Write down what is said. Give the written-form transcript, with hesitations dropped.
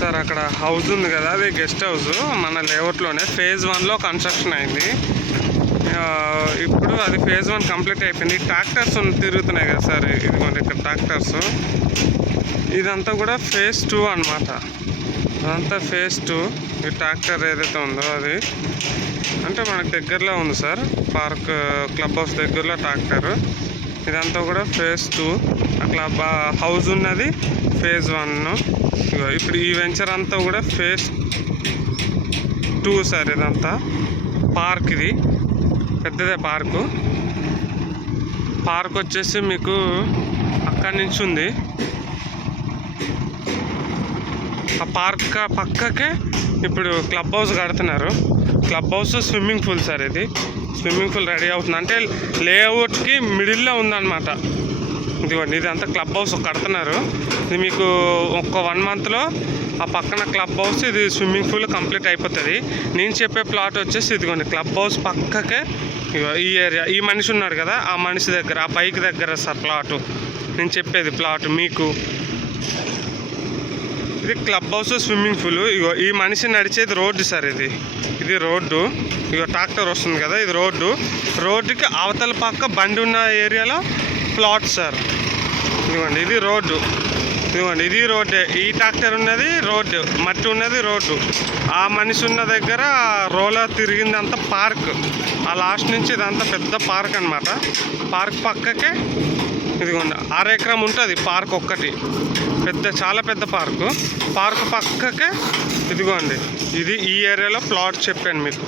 Sir అక్కడ house ఉంది కదా, అది గెస్ట్ హౌస్ మన లేఅవుట్లోనే ఫేజ్ 1లో కన్స్ట్రక్షన్ అయింది. ఇప్పుడు అది ఫేజ్ 1 కంప్లీట్ అయిపోయింది. ట్రాక్టర్స్ తిరుగుతున్నాయి కదా సార్, ఇదిగోండి ఇక్కడ ట్రాక్టర్స్. ఇదంతా కూడా ఫేజ్ 2 అనమాట. అదంతా ఫేజ్ 2. ఈ ట్రాక్టర్ ఏదైతే ఉందో అది అంటే మనకు దగ్గరలో ఉంది సార్, పార్క్ క్లబ్ హౌస్ దగ్గరలో ట్రాక్టర్. ఇదంతా కూడా ఫేజ్ 2. ఆ హౌస్ ఉన్నది ఫేజ్ 1. ఇప్పుడు ఈ వెంచర్ అంతా కూడా ఫేజ్ 2 సార్. ఇదంతా పార్క్, ఇది పెద్దదే పార్కు. పార్క్ వచ్చేసి మీకు అక్కడి నుంచి ఉంది. ఆ పార్క్ పక్కకే ఇప్పుడు క్లబ్ హౌస్ కడుతున్నారు. Club house swimming pool sir. ఇది స్విమ్మింగ్ పూల్ రెడీ అవుతుంది, అంటే లేఅవుట్కి మిడిల్లో ఉందన్నమాట. ఇదిగోండి ఇదంతా క్లబ్ హౌస్ కడుతున్నారు. ఇది మీకు ఒక 1 మంత్లో ఆ పక్కన క్లబ్ హౌస్, ఇది స్విమ్మింగ్ పూల్ కంప్లీట్ అయిపోతుంది. నేను చెప్పే ప్లాట్ వచ్చేసి ఇదిగోండి క్లబ్ హౌస్ పక్కకే ఈ ఏరియా. ఈ మనిషి ఉన్నాడు కదా, ఆ మనిషి దగ్గర ఆ బైక్ దగ్గర సార్ ప్లాటు. నేను చెప్పేది ప్లాట్ మీకు. ఇది క్లబ్ హౌస్ స్విమ్మింగ్ పూల్. ఇగో ఈ మనిషి నడిచేది రోడ్డు సార్. ఇది రోడ్డు. ఇగో ట్రాక్టర్ వస్తుంది కదా, ఇది రోడ్డు. రోడ్డుకి అవతల పక్క బండి ఉన్న ఏరియాలో ప్లాట్ సార్. ఇదిగోండి ఇది రోడ్డు. ఇదిగోండి ఇది రోడ్డే. ఈ ట్రాక్టర్ ఉన్నది రోడ్డు, మట్టి ఉన్నది రోడ్డు. ఆ మనిషి ఉన్న దగ్గర రోలర్ తిరిగిందంతా పార్క్. ఆ లాస్ట్ నుంచి ఇదంతా పెద్ద పార్క్ అనమాట. పార్క్ పక్కకే ఇదిగోండి 6 ఎకరం ఉంటుంది పార్క్ ఒక్కటి. చాలా పెద్ద పార్కు. పార్క్ పక్కకే ఇదిగోండి ఇది ఈ ఏరియాలో ప్లాట్ చెప్పాను మీకు.